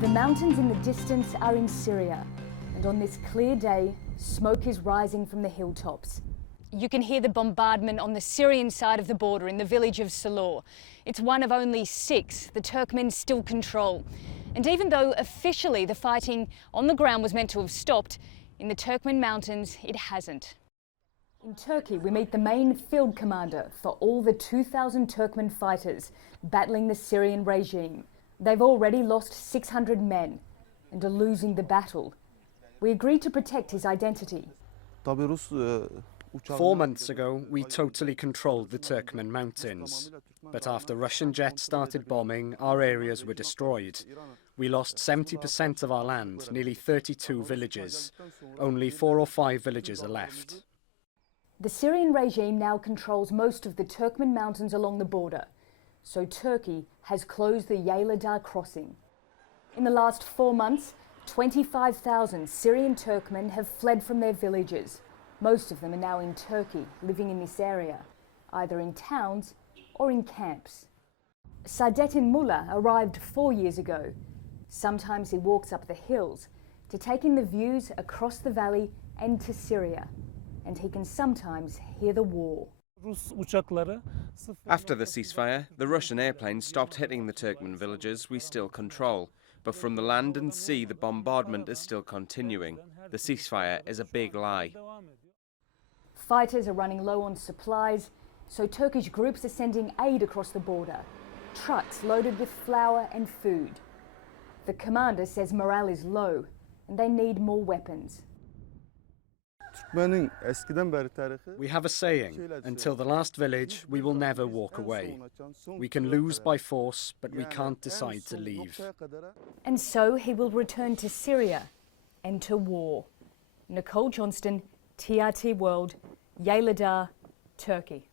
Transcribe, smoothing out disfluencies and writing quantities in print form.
The mountains in the distance are in Syria, and on this clear day, smoke is rising from the hilltops. You can hear the bombardment on the Syrian side of the border in the village of Salor. It's one of only 6 the Turkmen still control. And even though officially the fighting on the ground was meant to have stopped, in the Turkmen mountains it hasn't. In Turkey, we meet the main field commander for all the 2,000 Turkmen fighters battling the Syrian regime. They've already lost 600 men and are losing the battle. We agreed to protect his identity. 4 months ago, we totally controlled the Turkmen mountains. But after Russian jets started bombing, our areas were destroyed. We lost 70% of our land, nearly 32 villages. Only 4 or 5 villages are left. The Syrian regime now controls most of the Turkmen mountains along the border, so Turkey has closed the Yayladağ crossing. In the last 4 months, 25,000 Syrian Turkmen have fled from their villages. Most of them are now in Turkey, living in this area, either in towns or in camps. Saadettin Mullah arrived 4 years ago. Sometimes he walks up the hills to take in the views across the valley and to Syria, and he can sometimes hear the war. After the ceasefire, the Russian airplanes stopped hitting the Turkmen villages we still control. But from the land and sea, the bombardment is still continuing. The ceasefire is a big lie. Fighters are running low on supplies, so Turkish groups are sending aid across the border. Trucks loaded with flour and food. The commander says morale is low and they need more weapons. We have a saying, until the last village, we will never walk away. We can lose by force, but we can't decide to leave. And so he will return to Syria and to war. Nicole Johnston, TRT World, Yayladağ, Turkey.